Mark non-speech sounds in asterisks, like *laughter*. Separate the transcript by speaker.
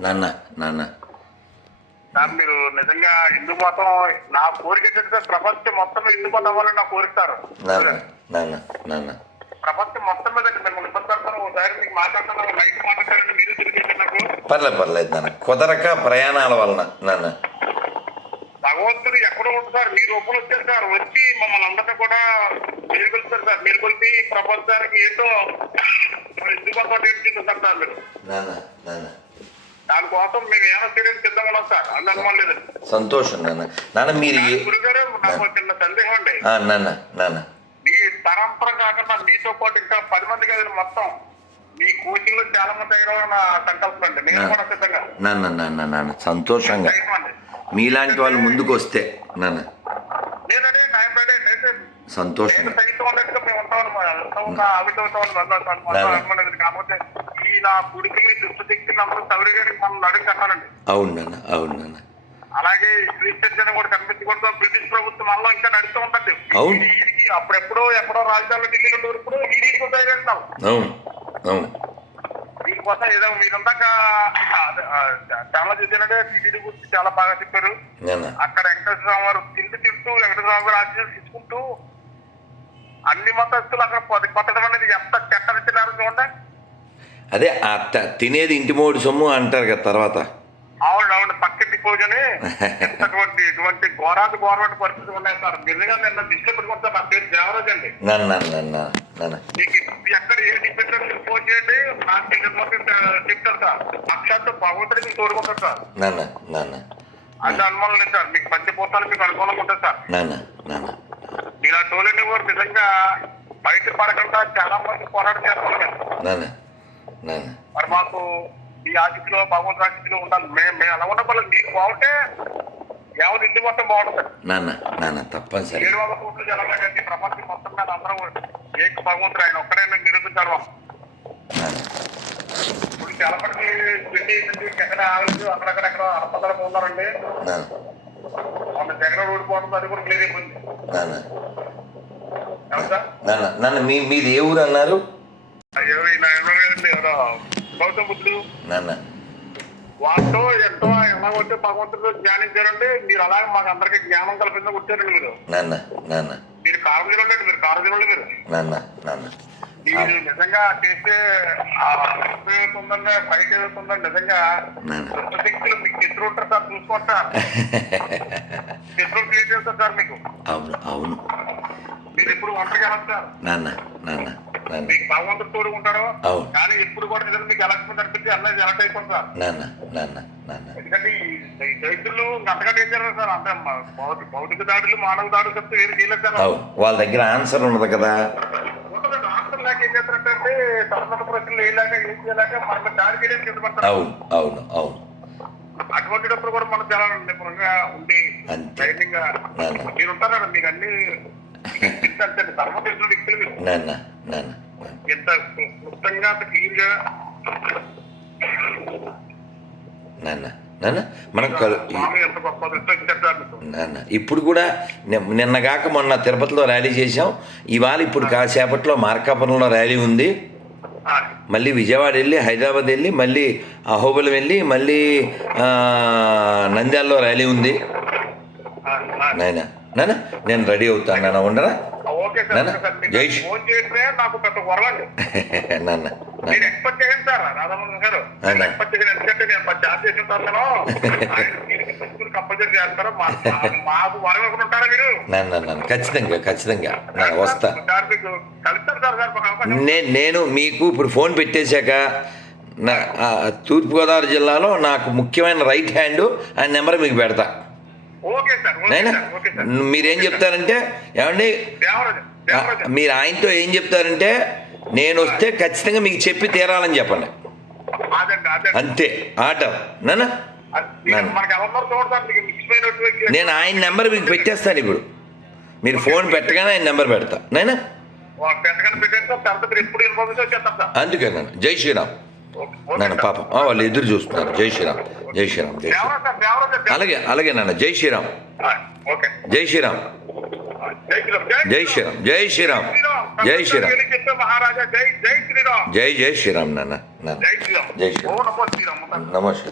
Speaker 1: నాన్న నాన్న.
Speaker 2: సార్ మీరు నిజంగా హిందూ మతం నా కోరిక సార్ ప్రపంచం మొత్తం హిందూ మతం అవ్వాలని నా కోరిక సార్.
Speaker 1: నాన్న నాన్న నాన్న.
Speaker 2: ప్రపంచం మొత్తం మీద మిమ్మల్ని ఇబ్బంది పెడతాను. ఒకసారి మీకు మాట్లాడుతున్నాను లైట్ మాట్లాడారంటే మీరు తిరిగి నాకు.
Speaker 1: పర్లేదు పర్లేదు నాన్న. కుదరక ప్రయాణాల వలన నాన్న.
Speaker 2: భగవంతుడు ఎక్కడో ఉంటుంది సార్. మీ రూపంలో వచ్చారు సార్. వచ్చి మమ్మల్ని అందరినీ కూడా మీరు కొలుస్తారు సార్. మీరు కొలిసి ప్రపంచానికి ఏంటో మరి హిందూ మతం ఏంటి సార్ మీరు. దానికోసం మేము ఏమైనా చర్యలు సిద్ధంగా ఉన్నాం సార్ లేదండి
Speaker 1: సంతోషం నాన్న నాన్న మీరు
Speaker 2: గురుగారు నాకు చిన్న సందేహం అండి.
Speaker 1: నాన్న నాన్న
Speaker 2: మీ పరంపర కాకుండా మీతో పాటు ఇంకా పది మంది కాదు మొత్తం. మీ కోచింగ్లో చాలా మంది అయిన నా సంకల్పం అండి. నేను కూడా సిద్ధంగా
Speaker 1: నాన్న నాన్న నాన్న సంతోషంగా. మీలాంటి వాళ్ళు ముందుకు వస్తే నాన్న
Speaker 2: లేదండి టైం రెడీ లేదు
Speaker 1: సంతోషంగా
Speaker 2: నేను సైతం ఉన్నట్టుగా మేము ఉంటాం అన్నమాట. ఆవితో అనుమానం కాకపోతే ఈ నా గుడికి దుష్టశక్తి నమ్మకం సౌరి గారికి మనం అడుగు కట్టాలండి.
Speaker 1: అవును నాన్న అవును నాన్న.
Speaker 2: అలాగే కూడా కనిపించకూడదు. బ్రిటిష్ ప్రభుత్వం మనలో ఇంకా నడుస్తూ ఉంటుంది.
Speaker 1: అవును.
Speaker 2: అప్పుడెప్పుడో ఎక్కడో రాజధానిలో వరకు ఈ ఉపయోగిస్తాం
Speaker 1: అవును అవును.
Speaker 2: దీనికోసం ఏదో మీరు ఇందాక చాలా చూసానంటే టీటీడీ గురించి చాలా బాగా చెప్పారు. అక్కడ వెంకటేశ్వర స్వామి వారు తింటూ తింటూ వెంకటేశ్వర స్వామి గారు ఆశీస్సులు తీసుకుంటూ అన్ని మతస్థులు అక్కడ పొద- కొట్టడం అనేది ఎంత చెట్టనిచ్చినారు చూడండి.
Speaker 1: అదే తినేది ఇంటి మోడి సొమ్ము అంటారు కదా తర్వాత.
Speaker 2: అవును అవును పక్కింటి కూర్చొని *laughs* ఎంతటువంటి ఇటువంటి ఘోరాది ఘోరమైన పరిస్థితులు ఉన్నాయి సార్. నిజంగా నిన్న దృష్టిలో పెట్టుకుంటారు నా పేరు దేవరాజ్ అండి. మీకు ఎక్కడ ఏ డిపెండెన్స్ ఫోన్ చేయండి నాకు తెలియదు చెప్తారు సార్ అక్షాత్తు భగవంతుడికి తోడుకుంటారు సార్
Speaker 1: నాన్న నాన్న.
Speaker 2: అది అనుమానం లేదు సార్ మీకు పంచభూతాలు మీకు అనుకూలంగా ఉంటుంది సార్
Speaker 1: నాన్న నాన్న.
Speaker 2: టోలెట్ కూడా నిజంగా బయట పడకుండా చాలా మంది పోరాటం చేస్తున్నారు
Speaker 1: నాన్న నాన్న.
Speaker 2: మరి మాకు ఈ ఆశిస్సులో భగవంతు ఆశిస్సులో ఉండాలి. మేము మేము అలా ఉన్న వాళ్ళు మీరు బాగుంటే ఎవరు ఇంటి మొత్తం బాగుంటుంది.
Speaker 1: నాన్న నాన్న తప్పనిసరి.
Speaker 2: ఏడు వందల కోట్లు జనాభా ప్రపంచం మొత్తం మీద అందరం ఏక భగవంతుడు ఆయన ఒక్కడే మాకు.
Speaker 1: నాన్న
Speaker 2: ఇప్పుడు పెళ్ళి అయిందండి ఎక్కడ ఆగలేదు అక్కడక్కడెక్కడ అర్థంలో ఉన్నారండి మొన్న జగన్ ఓడిపోతుంది అది కూడా క్లియర్ అయిపోయింది.
Speaker 1: నాన్న మీ మీది ఏ ఊరు అన్నారు?
Speaker 2: గౌతమ బుద్ధుడు.
Speaker 1: నాన్న
Speaker 2: వాళ్ళతో ఎంతో భగవంతుడు మీరు అలాగే మాకు అందరికి జ్ఞానం కల్పించడం వచ్చారండి మీరు.
Speaker 1: నాన్న నాన్న
Speaker 2: మీరు మీరు
Speaker 1: నాన్న నాన్న
Speaker 2: నిజంగా చేస్తే ఉందండి బయట ఏదవుతుందండి నిజంగా శక్తులు మీకు శత్రువు ఉంటారు సార్ చూసుకుంటా *laughs* శత్రువు క్రియేట్ చేస్తారు సార్ మీకు.
Speaker 1: అవును అవును.
Speaker 2: మీరు ఎప్పుడు ఒంటరిగా సార్.
Speaker 1: నాన్న నాన్న
Speaker 2: మీకు భగవంతుడు తోడు
Speaker 1: అవును.
Speaker 2: కానీ ఎప్పుడు కూడా నిజంగా మీకు ఎలక్షన్ కనిపించి అన్నది ఎలక్ట్ అయిపోతుంది సార్?
Speaker 1: నాన్న నాన్న నాన్న.
Speaker 2: ఎందుకంటే ఈ ఈ దళితులు అంతకంటే ఏం జరగదు సార్. అంటే భౌతిక దాడులు మానవ దాడులు చెప్తే వేరు చేయలేదు సార్.
Speaker 1: అవును. వాళ్ళ దగ్గర ఆన్సర్ ఉండదు కదా.
Speaker 2: ఆన్సర్ లేక ఏం ప్రశ్నలు చేయలేక మనం దాడి చేయడానికి
Speaker 1: అవును అవును
Speaker 2: కూడా మనం చాలా నిపుణంగా ఉండి. ధైర్యంగా
Speaker 1: నాన్న.
Speaker 2: మీరు ఉంటారా మీకు అన్ని *laughs* అంతే. ధర్మ తెలిసిన వ్యక్తులు ఎంత క్లుప్తంగా అంత క్లీన్గా
Speaker 1: నాన్న. నాన్న మనం కలు నాన్న ఇప్పుడు కూడా నిన్నగాక మొన్న తిరుపతిలో ర్యాలీ చేసాం ఇవాళ ఇప్పుడు కాసేపట్లో మార్కాపురంలో ర్యాలీ ఉంది. మళ్ళీ విజయవాడ వెళ్ళి హైదరాబాద్ వెళ్ళి మళ్ళీ అహోబలం వెళ్ళి మళ్ళీ నంద్యాలలో ర్యాలీ ఉంది. నాయన నాన్న నేను రెడీ అవుతాను నాన్న ఉండరా? జై
Speaker 2: ఫోన్ చేయడమే నాకు పెద్ద వరవండి *laughs*
Speaker 1: నాన్న నాన్న.
Speaker 2: మీరు ఎక్స్పెక్ట్ చేయండి సార్ రాధామోహన్ గారు?
Speaker 1: అవునా?
Speaker 2: ఎక్స్పెక్ట్ చేయండి ఎందుకంటే నేను పది జాబ్ చేసి ఉంటాను కంపల్సరీ చేస్తారు? మా- మా- మాకు వరం ఎక్కడ ఉంటారా మీరు?
Speaker 1: నాన్న ఖచ్చితంగా ఖచ్చితంగా. వస్తా.
Speaker 2: సార్ మీకు కలుస్తారు సార్ సార్ మాకు అవకాశం
Speaker 1: నే నేను మీకు ఇప్పుడు ఫోన్ పెట్టేశాక నా తూర్పుగోదావరి జిల్లాలో నాకు ముఖ్యమైన రైట్ హ్యాండ్ ఆ నెంబర్ మీకు పెడతా. నైనా మీరేం చెప్తారంటే ఏమండి? మీరు ఆయనతో ఏం చెప్తారంటే నేను వస్తే ఖచ్చితంగా మీకు చెప్పి తీరాలని చెప్పండి. అంతే
Speaker 2: అయినటువంటి
Speaker 1: నేను ఆయన నెంబర్ మీకు పెట్టేస్తాను ఇప్పుడు. మీరు ఫోన్ పెట్టగానే ఆయన నెంబర్ పెడతా. నైనా అందుకే నాన్న. జై శ్రీరామ్. నాన్న. పాపం. వాళ్ళు ఎదురు చూస్తున్నారు. జై శ్రీరామ్. జై శ్రీరామ్ జై శ్రీరామ్. అలాగే అలాగే నాన్న. జై శ్రీరామ్. జై శ్రీరామ్.
Speaker 2: జై శ్రీరామ్
Speaker 1: జై శ్రీరామ్ జై శ్రీరామ్
Speaker 2: మహారాజా జై జై శ్రీరామ్
Speaker 1: జై జై శ్రీరామ్ నాన్న
Speaker 2: జై శ్రీరామ్
Speaker 1: జై శ్రీరామ్.
Speaker 2: ఓ నమో శ్రీరామ్
Speaker 1: నమస్తే